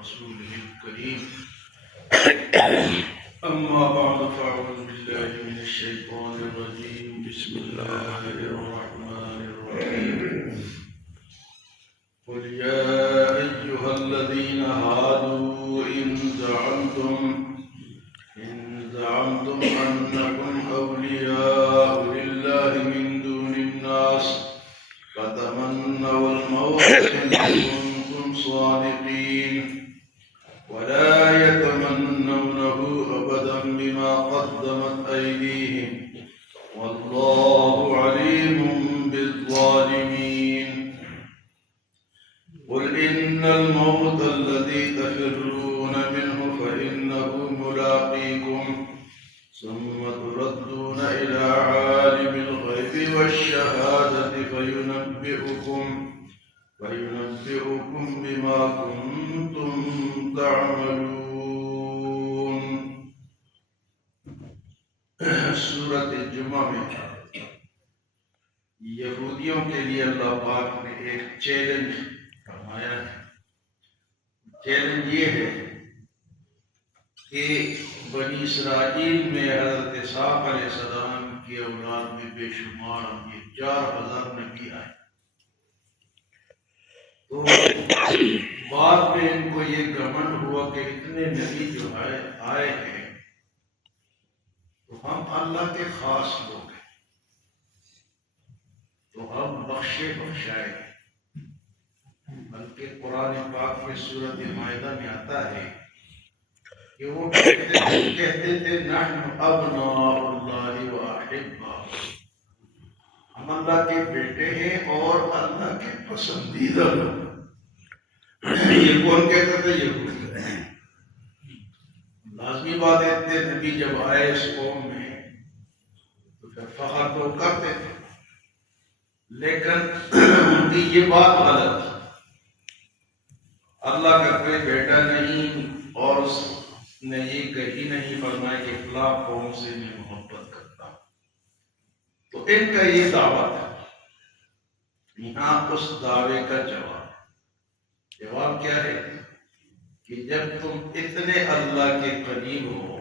ورسوله الكريم. أما بعد فأعوذ بالله من الشيطان الرجيم. بسم الله الرحمن الرحيم. قل يا أيها الذين هادوا إن زعمتم أنكم أولياء لله من دون الناس فتمنوا الموت إن كنتم صادقين ولا يتمنونه أبدا بما قدمت أيديهم والله عليم بالظالمين. قل إن الموت الذي تفرون منه فإنه ملاقيكم ثم تردون إلى عالم الغيب والشهادة فينبئكم بما كنتم تعملون. سورۃ الجمعہ میں یہودیوں کے لیے اللہ پاک نے ایک چیلنج فرمایا ہے. چیلنج یہ ہے کہ بنی اسرائیل میں حضرت اسحاق علیہ السلام کی اولاد میں بے شمار یہ 4000 نبی آئے. تو بعد میں ان کو یہ گھمنڈ ہوا کہ اتنے نبی جو آئے ہیں تو ہم اللہ کے خاص لوگ ہیں تو ہم بخشائے. بلکہ قرآن پاک میں سورۃ مائدہ میں آتا ہے کہ وہ کہتے تھے نحن ابناء اللہ و احباؤہ، ہم اللہ کے بیٹے ہیں اور اللہ کے پسندیدہ لوگ. یہ کون کہتا تھا؟ یہود. لازمی بات ہے کہ نبی جب آئے اس قوم میں تو پھر فخر تو کرتے تھے، لیکن ان کی یہ بات غلط تھی. اللہ کا کوئی بیٹا نہیں اور اس نے یہ کہیں نہیں فرمایا کہ فلاں قوم سے میں محبت کرتا ہوں. تو ان کا یہ دعویٰ تھا. یہاں اس دعوے کا جواب کیا ہے کہ جب تم اتنے اللہ کے قریب ہو،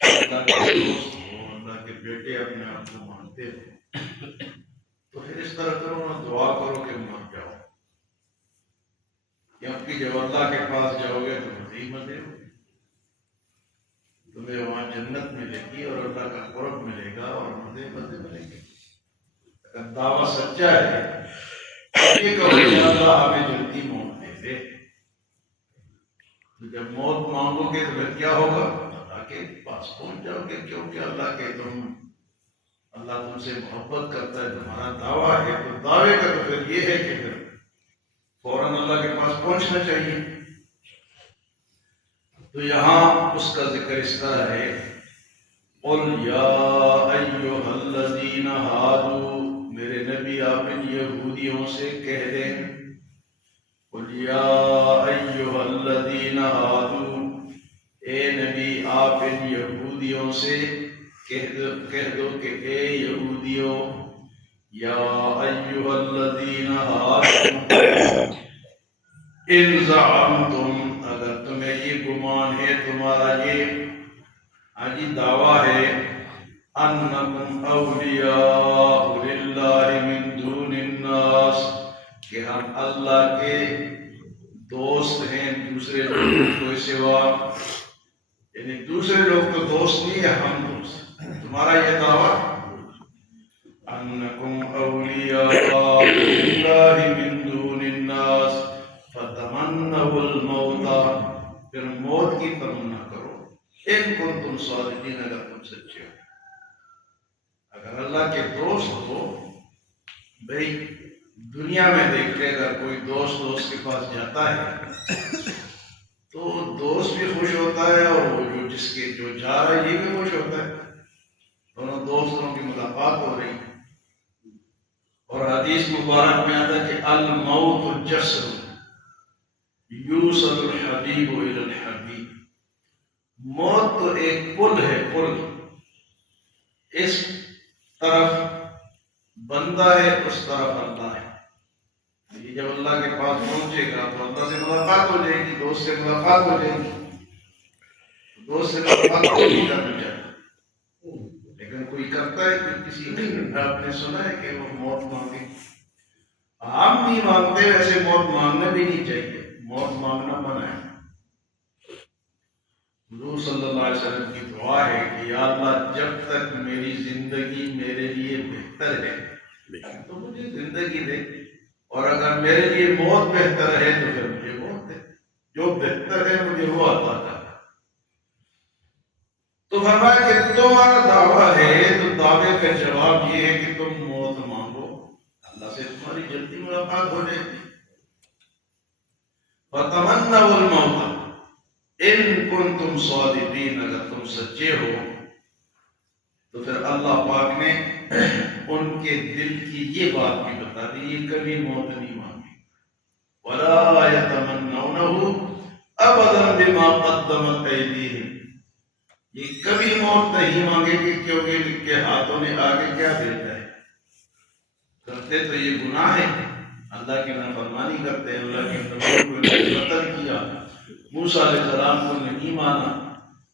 اللہ کے دوست ہو، اللہ کے بیٹے اپنے آپ کو مانتے ہو، تو پھر اس طرح کرو نا، دعا کرو کہ مر جاؤ. کیونکہ جب اللہ کے پاس جاؤ گے تو مزے مزے ہو، تمہیں وہاں جنت ملے گی اور اللہ کا قرب ملے گا اور مزے مزے ملیں گے. اگر دعویٰ سچا ہے یہ کہو کہ اللہ ہمیں جلدی موت دے دے. تو جب موت مانگو گے تو پھر کیا ہوگا؟ اللہ کے پاس پہنچ جاؤ گے، کیونکہ اللہ تم سے محبت کرتا ہے، تمہارا دعویٰ ہے. تو دعوے کا تو پھر یہ ہے کہ پھر فوراً اللہ کے پاس پہنچنا چاہیے. تو یہاں اس کا ذکر اس طرح ہے قل یا ایھا الذین ہادوا، میرے نبی آپ ان یہودیوں سے کہہ دیں. قل یا ایھا الذین ہادوا، اے نبی آپ ان یہودیوں سے کہہ دو کہ اے یہودیوں، یا ایھا الذین ہادوا ان زعمتم، اگر تمہیں یہ گمان ہے، تمہارا یہ دعویٰ ہے، انکم اولیاء للہ من دون الناس، کہ ہم اللہ کے دوست ہیں دوسرے لوگوں کے سوا، یعنی دوسرے لوگ تو دوست نہیں ہے، ہم دوست. تمہارا یہ دعویٰ انکم اولیاء للہ من دون الناس فتمنوا الموت، پھر موت کی تمنا کرو، ان کنتم صادقین، اگر تم سچے ہو. اگر اللہ کے دوست ہو، بھئی دنیا میں دیکھ لے، اگر کوئی دوست کے پاس جاتا ہے تو دوست بھی خوش ہوتا ہے اور وہ جو جا رہا ہے یہ بھی خوش ہوتا ہے. دونوں دوستوں کی ملاقات ہو رہی ہے. اور حدیث مبارک میں آتا ہے کہ الموت جسر یوصل الحبیب الی الحبیب، موت تو ایک پل ہے، پل. اس طرف بندہ ہے، اس طرف اللہ ہے. یہ جب اللہ کے پاس پہنچے گا تو اللہ سے ملاقات ہو جائے گی، دوست سے ملاقات ہو جائے گی، دوست سے ملاقات نہیں کرنی چاہیے، لیکن کوئی کرتا ہے، کوئی کسی نے آپ نے سنا ہے کہ وہ موت مانگے؟ ہم نہیں مانگتے، ویسے موت مانگنا بھی نہیں چاہیے، موت مانگنا منع ہے۔ حضور صلی اللہ علیہ وسلم کی دعا ہے کہ یا اللہ جب تک میری زندگی میرے لیے بہتر ہے تو مجھے زندگی دے، اور اگر میرے لیے موت بہتر ہے تو پھر مجھے موت دے، جو بہتر ہے مجھے وہ عطا کر۔ تو فرمایا کہ تمہارا دعویٰ ہے تو دعوے کا جواب یہ ہے کہ تم موت مانگو، اللہ سے تمہاری جلدی ملاقات ہو جائے گی۔ فَتَمَنَّوُا الْمَوْتَ ان کنتم صادقین، اگر تم سچے ہو تو پھر اللہ پاک نے ان کے دل کی یہ بات بھی بتا دی، یہ کبھی موت نہیں مانگے، وَلَا يَتَمَنَّوْنَهُ أَبَدًا بِمَا قَدَّمَتْ أَيْدِيهِمْ، یہ کبھی موت نہیں مانگے گے کیونکہ ان کے ہاتھوں نے آگے کیا بھیجا ہے۔ کرتے تو یہ گناہ ہے، اللہ کی نافرمانی کرتے ہیں، اللہ کے نبی کو قتل کیا، موسیٰ علیہ السلام کو نہیں مانا،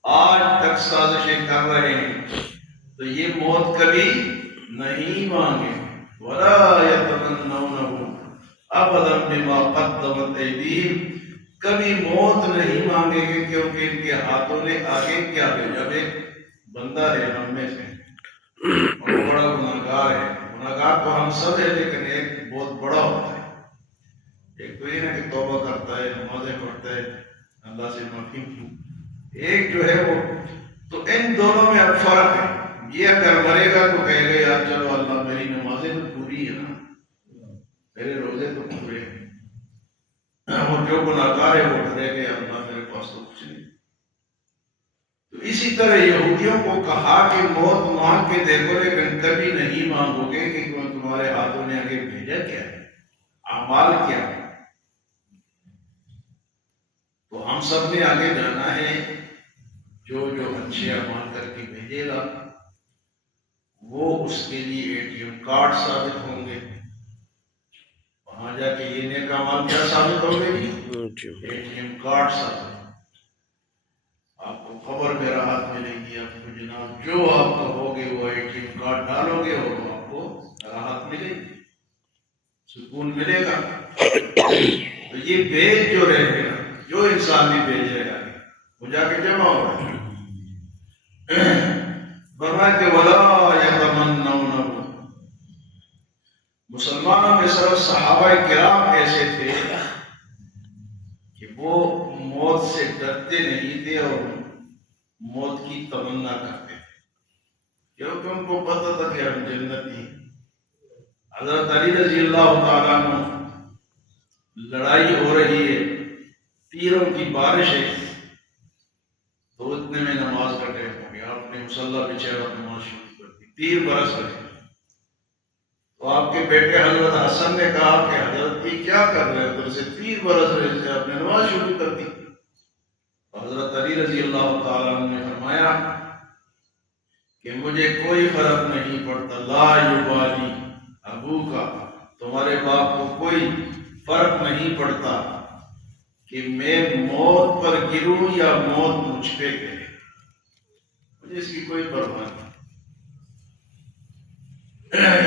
آج تک سازشیں کر رہے ہیں، تو یہ موت کبھی نہیں مانگے۔ وَلَا يَتَمَنَّوْنَهُ أَبَدًا بِمَا قَدَّمَتْ أَيْدِيهِمْ، کبھی موت نہیں مانگے گے کیونکہ ان کے ہاتھوں نے آگے کیا بھیجا۔ اب ایک بندہ ہے ہم میں سے اور بڑا گناہگار ہے، گناہگار تو ہم سب ہے، لیکن ایک بہت بڑا ہوتا ہے، ایک تو یہ نا کہ توبہ کرتا ہے، نمازیں پڑھتا ہے، اللہ سے معافی کی، ایک جو ہے وہ، تو ان دونوں میں اب فرق ہے۔ یہ اگر مرے گا تو کہے گا یار چلو اللہ میری نمازیں تو پوری ہے نا، میرے روزے تو پورے ہیں، اور جو گناہگار ہے وہ ڈرے گا اللہ میرے پاس تو کچھ نہیں۔ تو اسی طرح یہودیوں کو کہا کہ موت مانگ کے دیکھو لیکن کبھی نہیں مانگو گے کہ تمہارے ہاتھوں نے آگے بھیجا کیا ہے، اعمال کیا ہے۔ تو ہم سب نے آگے جانا ہے، جو جو اچھے اعمال کر کے بھیجے گا وہ اس کے لیے اے ٹی ایم کارڈ ثابت ہوں گے، وہاں جا کے یہ نیک اعمال کیا ثابت ہو گئے جی، اے ٹی ایم کارڈ ثابت، آپ کو خبر میں راحت ملے گی، آپ کو جناب جو آپ کو ہوگے وہ اے ٹی ایم کارڈ ڈالو گے اور آپ کو راحت ملے گی، سکون ملے گا۔ تو یہ بیج جو رہے گا، جو انسان بھی بھیج رہے گا وہ جا کے جمع ہو رہا ہے۔ فرمایا کہ وَلَا يَتَمَنَّوْنَهُ، مسلمانوں میں صرف صحابہ کرام ایسے تھے کہ وہ موت سے ڈرتے نہیں تھے اور موت کی تمنا کرتے تھے، کیونکہ ان کو پتہ تھا کہ ہم جنتی۔ حضرت علی رضی اللہ تعالیٰ عنہ، لڑائی ہو رہی ہے، تیروں کی بارش ہے، تو اتنے میں نماز کا ٹائم ہو گیا، آپ نے مصلی بچھا اور نماز شروع کر دی، تیر برس رہے۔ تو آپ کے بیٹے حضرت حسن نے کہا کہ حضرت یہ کیا کر رہے ہیں، تو اسے تیر برس رہے تھے، آپ نے نماز شروع کر دی۔ حضرت علی رضی اللہ تعالیٰ عنہ نے فرمایا کہ مجھے کوئی فرق نہیں پڑتا، لا یبالی ابو کا، تمہارے باپ کو کوئی فرق نہیں پڑتا کہ میں موت پر گروں یا موت مجھ پہ گرے، مجھے اس کی کوئی پرواہ نہیں۔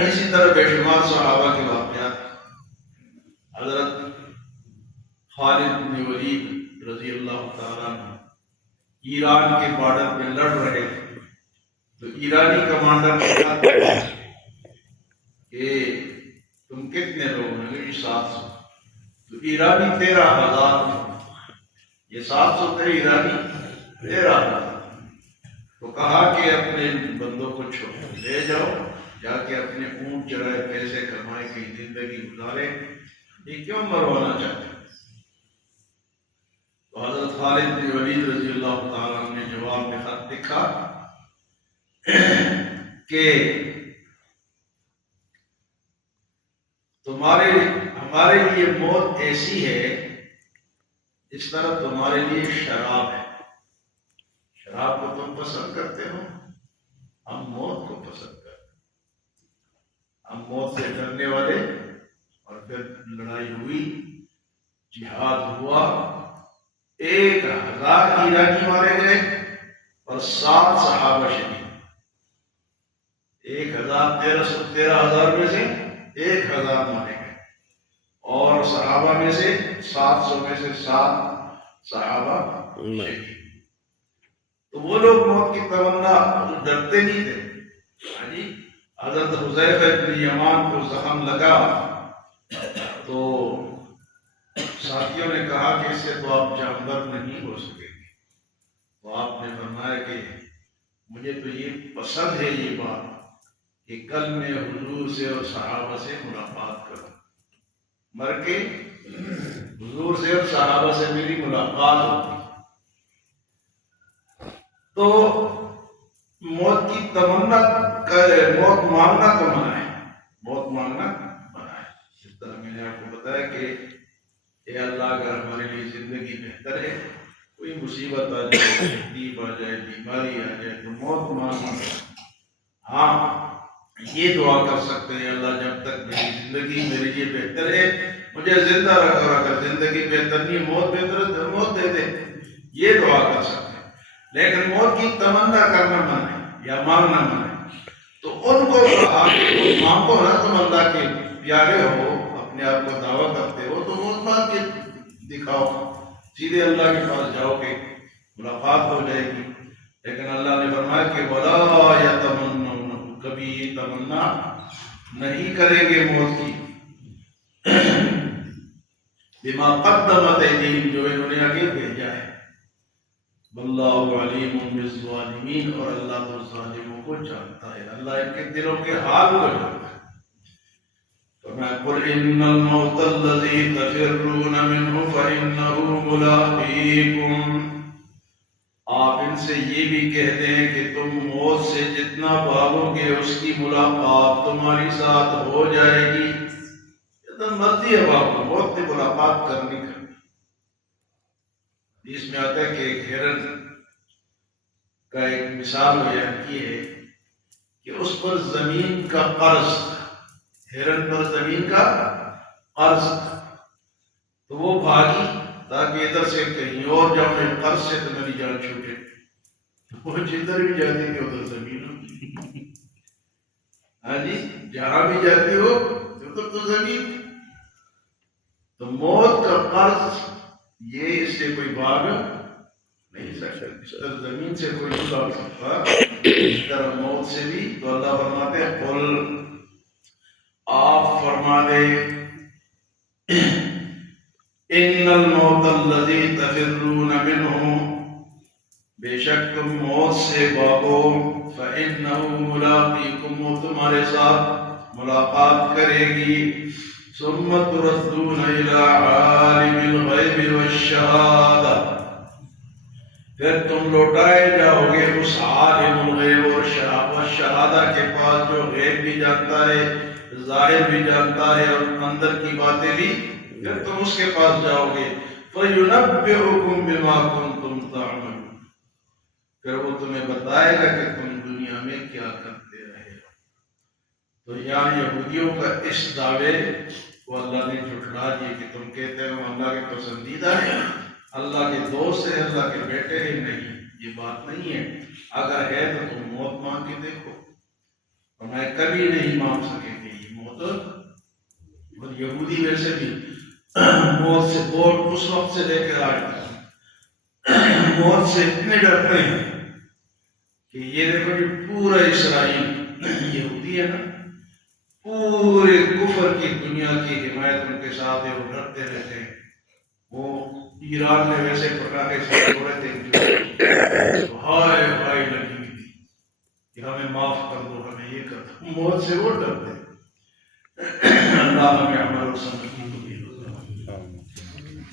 اسی طرح بے شمار صحابہ کے واقعات، حضرت خالد بن ولید رضی اللہ تعالیٰ عنہ ایران کے بارڈر پہ لڑ رہے تھے، تو ایرانی کمانڈر نے کہا کہ تم کتنے لوگ ہیں؟ یہ 700۔ تو ایرانی 13,000 تھے، یہ 700 تھے، ایرانی 13,000۔ تو کہا کہ اپنے بندوں کو چھوڑ لے جاؤ، جا کے اپنے اونٹ چرائے، پیسے کمائے، کی زندگی گزارے، یہ کیوں مروانا چاہتے ہیں؟ تو حضرت خالد بن ولید رضی اللہ تعالیٰ عنہ نے جواب میں خط لکھا کہ ہمارے لیے موت ایسی ہے اس طرح تمہارے لیے شراب ہے، شراب کو تم پسند کرتے ہو، ہم موت کو پسند کرتے ہیں، ہم موت سے ڈرنے والے اور پھر لڑائی ہوئی، جہاد ہوا، 1000 عراقی مارے گئے اور 7 صحابہ شہید۔ 13,000 میں سے 1000 مارے گئے اور صحابہ میں سے 700 میں سے 7 صحابہ شہید۔ تو وہ لوگ موت کی تمنا ڈرتے نہیں تھے۔ حضرت حذیفہ بن یمان کو زخم لگا تو ساتھیوں نے کہا کہ اس سے تو آپ جانبر نہیں ہو سکیں گے، تو آپ نے فرمایا کہ مجھے تو یہ پسند ہے یہ بات کہ کل میں حضور سے اور صحابہ سے ملاقات کروں، مر کے حضور سے اور صحابہ سے میری ملاقات ہوتی۔ تو موت کی تمنا موت مانگنا تو منع ہے، موت مانگنا منع ہے۔ جس طرح میں نے آپ کو بتایا کہ اے اللہ اگر ہمارے لیے زندگی بہتر ہے، کوئی مصیبت آ جائے، تکلیف آ جائے، بیماری آ جائے تو موت مانگنا۔ ہاں یہ دعا کر سکتے ہیں، اللہ جب تک میری زندگی میرے لیے بہتر ہے مجھے زندہ رکھ، اور اگر زندگی بہتر نہیں، موت بہتر ہے تو موت دے دے، یہ دعا کر سکتے ہیں۔ لیکن موت کی تمنا کرنا منع ہے یا مانگنا منع ہے۔ تو ان کو کہا کہ تم مانگو نا، تم اللہ کے پیارے ہو، اپنے آپ کو دعویٰ کرتے ہو تو موت مانگ کے دکھاؤ، سیدھے اللہ کے پاس جاؤ گے، ملاقات ہو جائے گی۔ لیکن اللہ نے فرمایا کہ وَلَا يَتَمَنَّوْنَهُ، کبھی یہ تمنا نہیں کریں گے موت کی، بِمَا قَدَّمَتْ أَيْدِيهِمْ، جو انہوں نے آگے بھیجا ہے۔ وَاللَّهُ عَلِيمٌ بِالظَّالِمِينَ، اور اللہ تو ظالموں کو جانتا ہے، اللہ ان کے دلوں کے حال کو جانتا ہے۔ فرمایا قُلْ إِنَّ الْمَوْتَ الَّذِي تَفِرُّونَ مِنْهُ فَإِنَّهُ مُلَاقِيكُمْ، آپ ان سے یہ بھی کہتے ہیں کہ تم موت سے جتنا بھاگو گے اس کی ملاقات تمہاری ساتھ ہو جائے گی۔ جتنا مرضی ہے بھاگو، موت سے ملاقات کرنی کرنی۔ اس میں آتا ہے کہ ایک ہرن کا ایک مثال بیان کی ہے کہ اس پر زمین کا قرض، ہرن پر زمین کا قرض، تو وہ بھاگی تاکہ ادھر سے کہیں اور جاؤں، میں قرض سے تو میری جان چھوٹے، وہ جدھر بھی جاتی تھی ادھر زمین ہوتی۔ ہاں جی، جہاں بھی جاتی ہو ادھر تو زمین۔ تو موت کا قرض یہ، اس سے کوئی بھاگ نہیں سکتا، اس طرح زمین سے کوئی نہیں بھاگ سکتا، اس طرح موت سے بھی۔ تو اللہ فرماتے ہیں قل، آپ فرما دے، ان الموت الذی تفرون منہ، بے شک تم موت سے بھاگو، فإنہ ملاقیکم، وہ تمہارے ساتھ ملاقات کرے گی، ثم تردون الی عالم الغیب والشہادہ، پھر تم لوٹائے جاؤ گے اس عالم الغیب اور شہادہ کے پاس، جو غیب بھی جانتا ہے، ظاہر بھی جانتا ہے اور اندر کی باتیں بھی، پھر تم اس کے پاس جاؤ گے۔ فَيُنَبِّئُكُم بِمَا كُنتُمْ تَعْمَلُونَ، پھر وہ تمہیں بتائے گا کہ تم دنیا میں کیا کرتے رہے ہو۔ تو یہاں یہودیوں کا اس دعوے کو اللہ نے جھٹلا دیے کہ تم کہتے ہو اللہ کے پسندیدہ ہیں، اللہ کے دوست ہیں، اللہ کے بیٹے ہیں۔ نہیں، یہ بات نہیں ہے۔ اگر ہے تو تم موت مانگ کے دیکھو، اور میں کبھی نہیں مانگ سکیں گے یہ موت۔ اور یہودی ویسے بھی موت سے بہت اس وقت سے لے کر آج موت سے اتنے ڈرتے ہیں کہ یہ دیکھو کہ پورا اسرائیل یہودی ہے نا، پورے کفر کی دنیا کی حمایت ان کے ساتھ ہے، وہ ڈرتے رہتے ہیں۔ وہ ایران میں ویسے پٹاخے سے ہو رہے تھے، ہائے ہائے لگی ہوئی تھی کہ ہمیں معاف کر دو، ہمیں یہ کر دو، موت سے وہ ڈرتے ہیں۔ اللہ ہمیں عمل و سمجھ کی